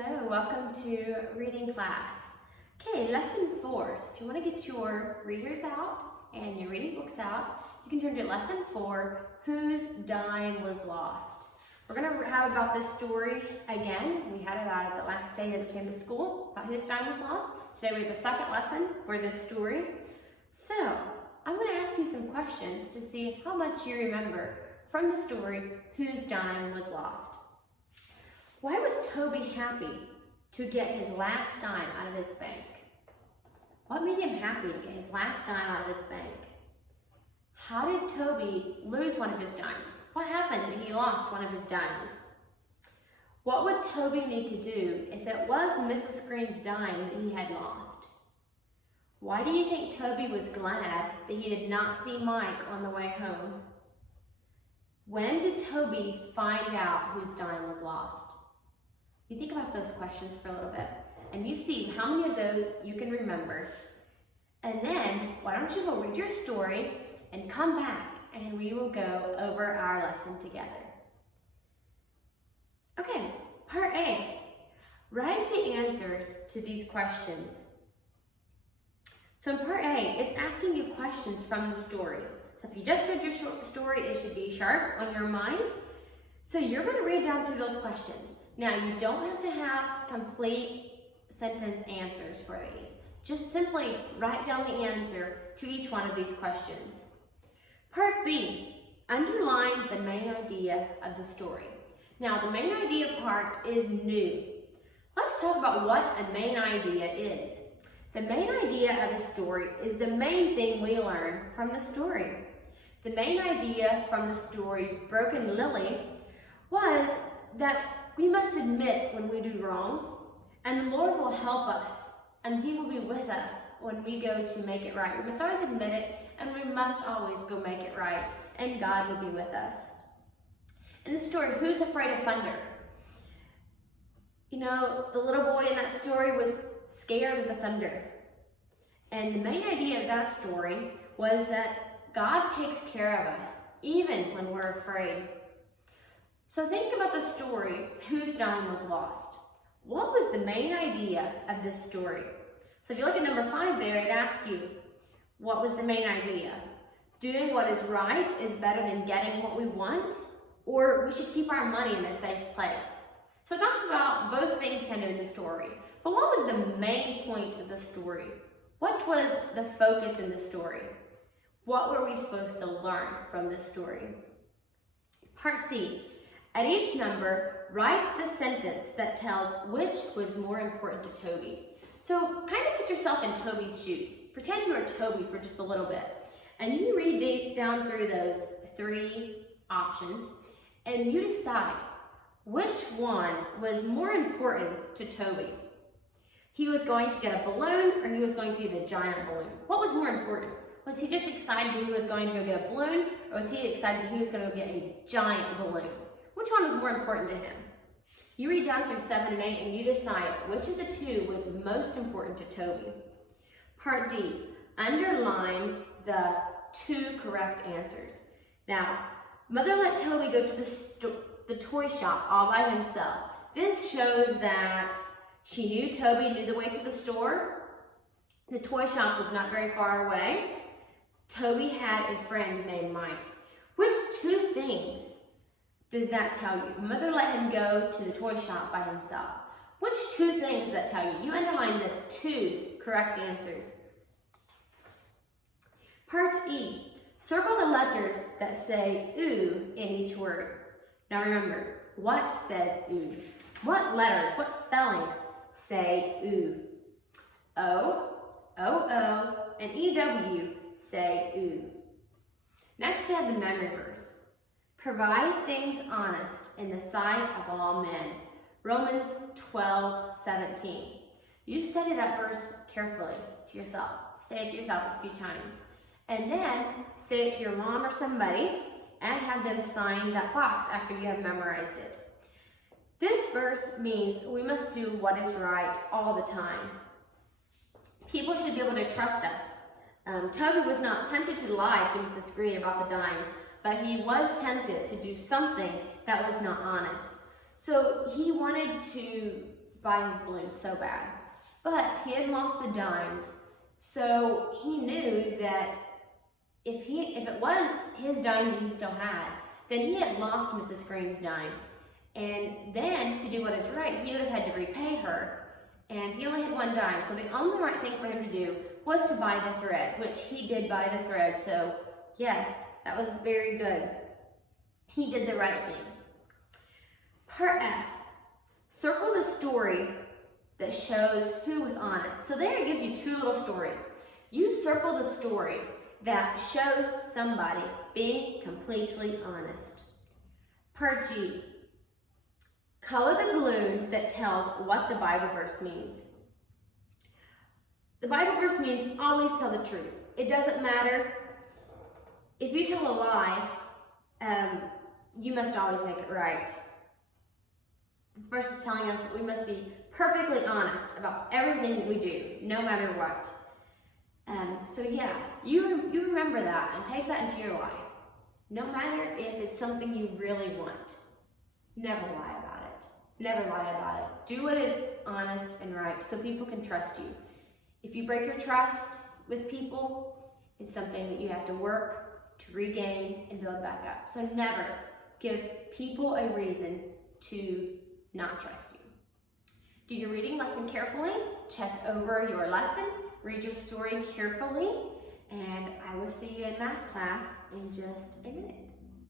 Hello, welcome to reading class. Okay, lesson 4. So if you want to get your readers out and your reading books out, you can turn to lesson 4, Whose Dime Was Lost. We're going to have about this story again. We had about it the last day that we came to school, about whose dime was lost. Today we have the second lesson for this story. So I'm going to ask you some questions to see how much you remember from the story, Whose Dime Was Lost. Why was Toby happy to get his last dime out of his bank? What made him happy to get his last dime out of his bank? How did Toby lose one of his dimes? What happened that he lost one of his dimes? What would Toby need to do if it was Mrs. Green's dime that he had lost? Why do you think Toby was glad that he did not see Mike on the way home? When did Toby find out whose dime was lost? You think about those questions for a little bit, and you see how many of those you can remember. And then, why don't you go read your story and come back, and we will go over our lesson together. Okay, part A. Write the answers to these questions. So in part A, it's asking you questions from the story. So if you just read your story, it should be sharp on your mind. So you're going to read down through those questions. Now, you don't have to have complete sentence answers for these. Just simply write down the answer to each one of these questions. Part B, underline the main idea of the story. Now, the main idea part is new. Let's talk about what a main idea is. The main idea of a story is the main thing we learn from the story. The main idea from the story, Broken Lily, was that we must admit when we do wrong, and the Lord will help us, and He will be with us when we go to make it right. We must always admit it, and we must always go make it right, and God will be with us. In the story, who's afraid of thunder? You know, the little boy in that story was scared of the thunder. And the main idea of that story was that God takes care of us, even when we're afraid. So think about the story, Whose Dime Was Lost. What was the main idea of this story? So if you look at number 5 there, it asks you, what was the main idea? Doing what is right is better than getting what we want, or we should keep our money in a safe place. So it talks about both things kind of in the story. But what was the main point of the story? What was the focus in the story? What were we supposed to learn from this story? Part C. At each number, write the sentence that tells which was more important to Toby. So kind of put yourself in Toby's shoes. Pretend you are Toby for just a little bit. And you read down through those 3 options, and you decide which one was more important to Toby. He was going to get a balloon, or he was going to get a giant balloon. What was more important? Was he just excited that he was going to go get a balloon, or was he excited that he was going to get a giant balloon? Which one was more important to him? You read down through 7 and 8 and you decide which of the 2 was most important to Toby. Part D, underline the 2 correct answers. Now, Mother let Toby go to the toy shop all by himself. This shows that she knew Toby knew the way to the store. The toy shop was not very far away. Toby had a friend named Mike. Which 2 things does that tell you? Mother let him go to the toy shop by himself. Which 2 things does that tell you? You underline the 2 correct answers. Part E, circle the letters that say ooh in each word. Now remember, what says ooh? What letters, what spellings say ooh? O, O-O, and E-W say ooh. Next we have the memory verse. Provide things honest in the sight of all men. Romans 12:17. You study that verse carefully to yourself. Say it to yourself a few times. And then say it to your mom or somebody and have them sign that box after you have memorized it. This verse means we must do what is right all the time. People should be able to trust us. Toby was not tempted to lie to Mrs. Green about the dimes, but he was tempted to do something that was not honest. So he wanted to buy his balloons so bad. But he had lost the dimes, so he knew that if it was his dime that he still had, then he had lost Mrs. Green's dime. And then, to do what is right, he would have had to repay her. And he only had one dime, so the only right thing for him to do was to buy the thread, which he did buy the thread. So yes, that was very good. He did the right thing. Part F, circle the story that shows who was honest. So there it gives you two little stories. You circle the story that shows somebody being completely honest. Part G, color the balloon that tells what the Bible verse means. The Bible verse means always tell the truth. It doesn't matter. If you tell a lie, you must always make it right. The verse is telling us that we must be perfectly honest about everything that we do, no matter what. So yeah, you remember that and take that into your life. No matter if it's something you really want, never lie about it. Never lie about it. Do what is honest and right so people can trust you. If you break your trust with people, it's something that you have to work to regain and build back up. So never give people a reason to not trust you. Do your reading lesson carefully. Check over your lesson. Read your story carefully. And I will see you in math class in just a minute.